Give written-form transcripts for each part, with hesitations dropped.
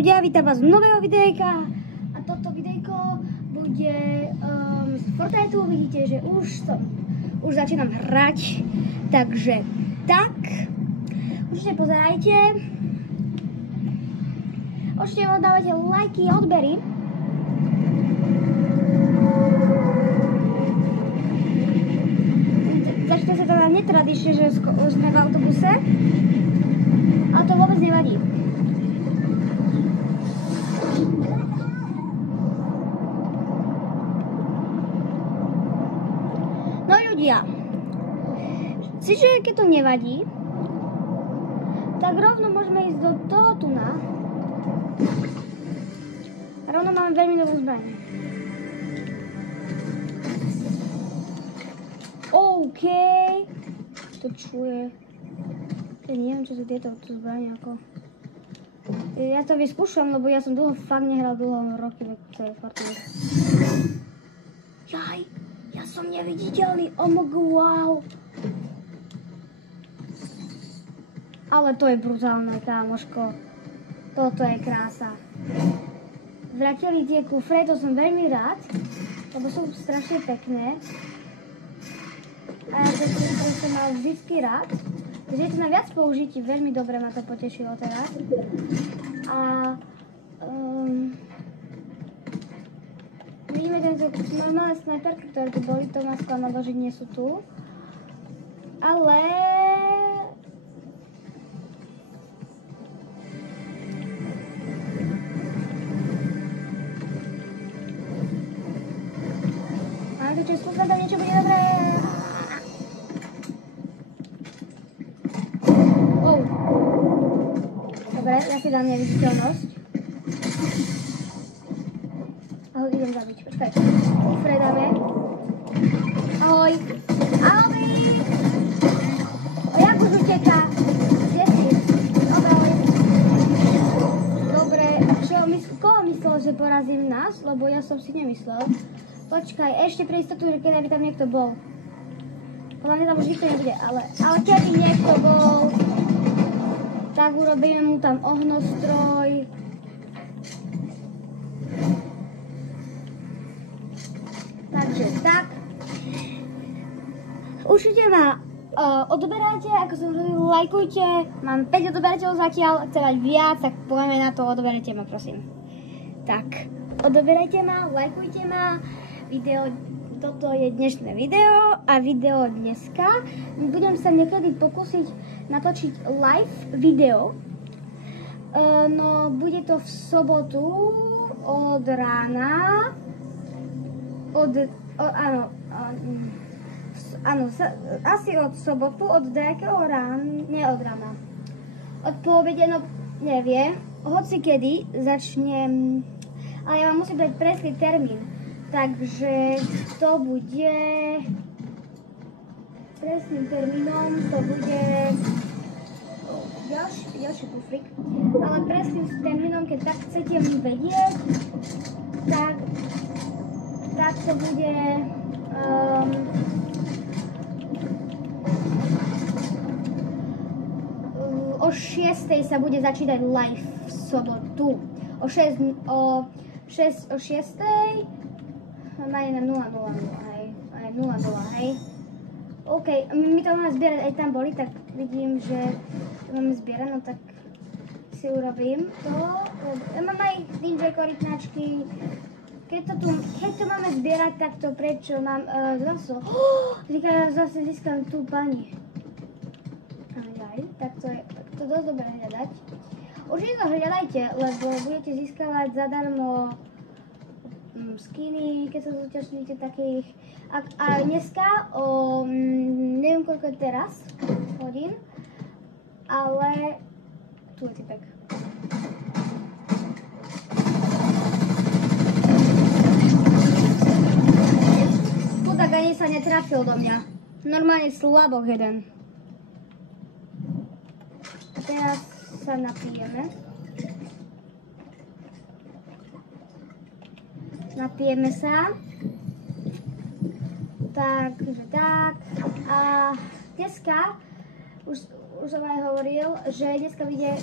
ľudia, vítam vás z nového videjka a toto videjko bude z Fortniteu. Vidíte, že už začínam hrať, takže tak, určite pozerajte, určite dávajte lajky a odbery. Začne sa teda netradične, že sme v autobuse, ale to vôbec nevadí. No ľudia, čiže keď to nevadí, tak rovno môžeme ísť do toho tuna. Rovno máme veľmi novú zbraň. OK. To čuje. Ja neviem, čo sú tieto zbrane ako. Ja to vyskúšam, lebo ja som fakt nehral roky v celej Fortnite. Jaj, ja som neviditeľný, wow. Ale to je brutálne, kámoško. Toto je krása. Vrátili tie kufre, to som veľmi rád, lebo sú strašne pekné. A ja to som mal vždycky rád. Takže je to na viac použití, veľmi dobre ma to potešilo teraz. A vidíme tento normálne snajperky, ktoré tu boli, to ma sklamalo, že nie sú tu. Ale to často sa tam niečo bude dobré. Dobre, ja si dám neviditeľnosť. A ho idem zabiť, počkaj. Kufre dáme. Ahoj. Ahoj. O, jak už uteká. Kde si? Ahoj. Dobre, koho myslel, že porazím nás? Lebo ja som si nemyslel. Počkaj, ešte pre istotu, že keď by tam niekto bol. Podľa mňa tam už nikto nebude, ale keby niekto bol, tak urobíme mu tam ohnostroj. Takže tak. Určite ma odoberajte, ako som hovoril, lajkujte. Mám 5 odoberateľov zatiaľ, chcem mať viac, tak poďme na to, odoberajte ma, prosím. Tak, odoberajte ma, lajkujte ma. Toto je dnešné video a video dneska. Budem sa niekedy pokúsiť natočiť live video. No, bude to v sobotu od rána. Asi od sobotu, od nejakého rána, nie od rána. Od poobede, no nevie. Hoci kedy začnem, ale ja vám musím dať presný termín. Takže to bude presným termínom, to bude ďalší kufrik, ale presným termínom, keď tak chcete vedieť, tak to bude o 6:00 sa bude začítať live v sobotu. O 6:00 Máme na 0:00, hej. 0:00, hej. OK, my to máme zbierať, aj tam boli, tak vidím, že to máme zbierať, no tak si urobím to. Ja mám aj DJ korytnačky. Keď to máme zbierať, tak to prečo mám zase získam tú pani. Aj, tak to je to dosť dobre hľadať. Určite to hľadajte, lebo budete získavať zadarmo skiny, keď sa zúčastníte takých. A dneska neviem koľko je teraz hodín, ale tu je typek. Chudák ani sa netrafil do mňa. Normálne slabok jeden. A teraz sa napijeme. Napijeme sa. Takže tak. A dneska už som aj hovoril, že dneska vyjde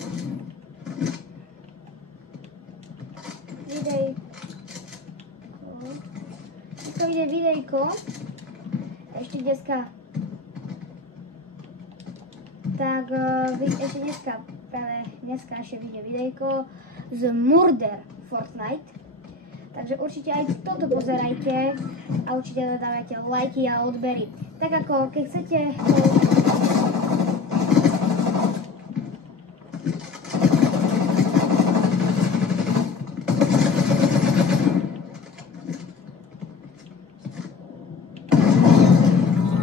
videjko. Ešte dneska. Tak ešte dneska ešte vyjde videjko z Murder Fortnite. Takže určite aj toto pozerajte a určite dávajte lajky a odbery. Tak ako keď chcete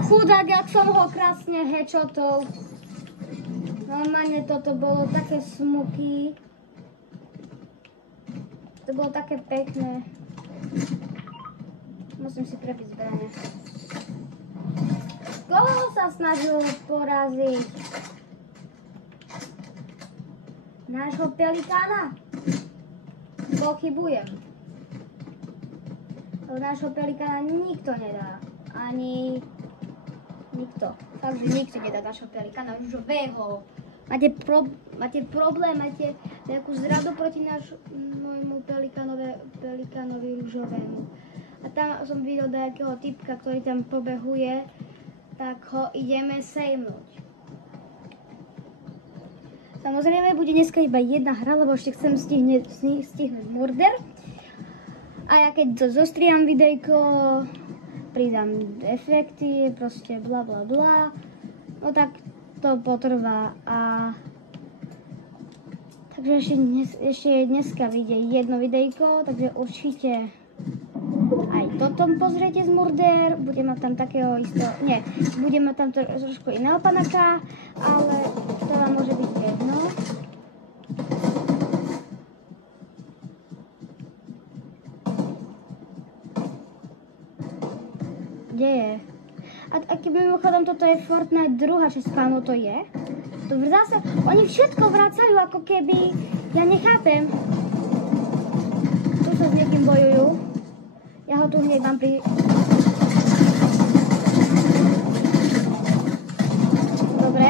chudák, jak som ho krásne headshotol. Normálne toto bolo také smuky. To bolo také pekné. Musím si prepiť zbrane. Koho sa snažil poraziť? Nášho pelikána? Pochybujem. Nášho pelikána nikto nedá. Ani nikto. Fakt, že nikto nedá nášho pelikána ružového. Máte problém, máte nejakú zradu proti môjmu pelikánovi ružovému. A tam som videl nejakého typka, ktorý tam pobehuje, tak ho ideme sejmnúť. Samozrejme, bude dneska iba jedna hra, lebo ešte chcem stihnúť Murder. A ja keď to zostriam videjko, pridám efekty, proste bla bla bla, no tak to potrvá a takže ešte dneska vyjde jedno videjko, takže určite aj toto pozriete z Murder, bude mať tam takého istého, nie, bude mať tam trošku iného panáka, ale to vám môže byť jedno. Kde je? A keby mimochodom toto je Fortnite druhá časť, kámo to je? To zase, oni všetko vracajú ako keby, ja nechápem. Tu sa s niekým bojujú. Ja ho tu hneď mám pri... Dobre.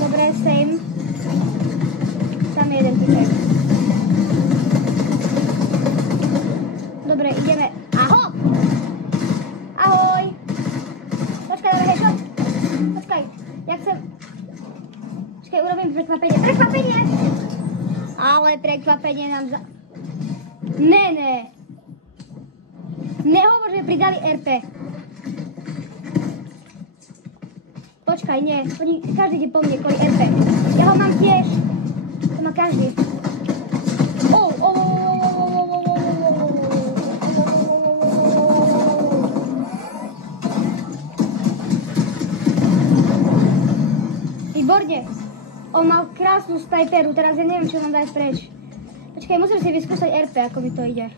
Dobre, same. Tam je jeden typek. Dobre, ideme. Aho! Ahoj! Počkaj, dobre, headshot. Počkaj, jak sa... Počkaj, urobím prekvapenie. Prekvapenie! Ale prekvapenie nám za... Ne. Nehovor, že pridali RP. Počkaj, nie. Každý ide po mne kvôli RP. Ja ho mám tiež. To má každý. Výborne. On mal krásnu sniperu. Teraz ja neviem, čo nám dať preč. Počkaj, musím si vyskúšať RP, ako mi to ide.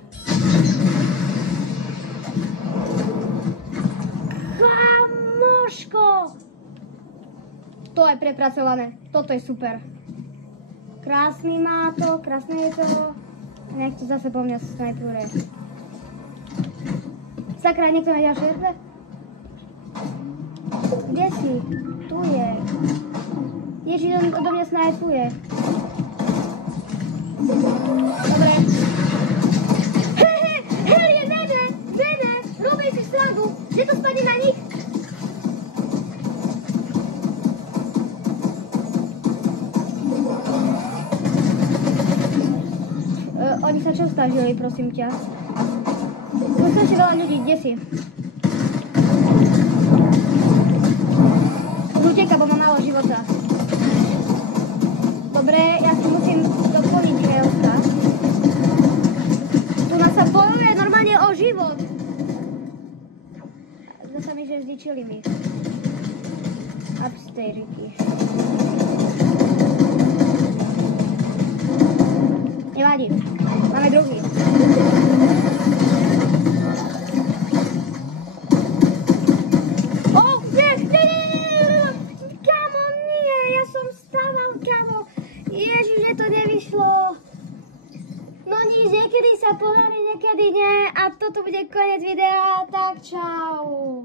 Kamoško! To je prepracované. Toto je super. Krásny má to, krásne je to. A nech to zase po mňa snajpuje. Sakra, niekto má ďalšie RP? Kde si? Tu je. Ježiš, on odo mňa snajpuje. Dobre. Helie, ne, robí si srandu. Že to spadne na nich? Oni sa čo snažili, prosím ťa? Tu strašne veľa ľudí, kde si? Uteká, bo má málo života. Dobre, ja si musím doplniť health. Tu nás sa bojuje normálne o život. Zasa mi, že zničili mi. Upstairsky. Nevadí. Máme druhý. Kamo, nie, ja som stával, kamo. Ježiš, že to nevyšlo. No nič, niekedy sa podarí, niekedy nie. A toto bude koniec videa, tak čau.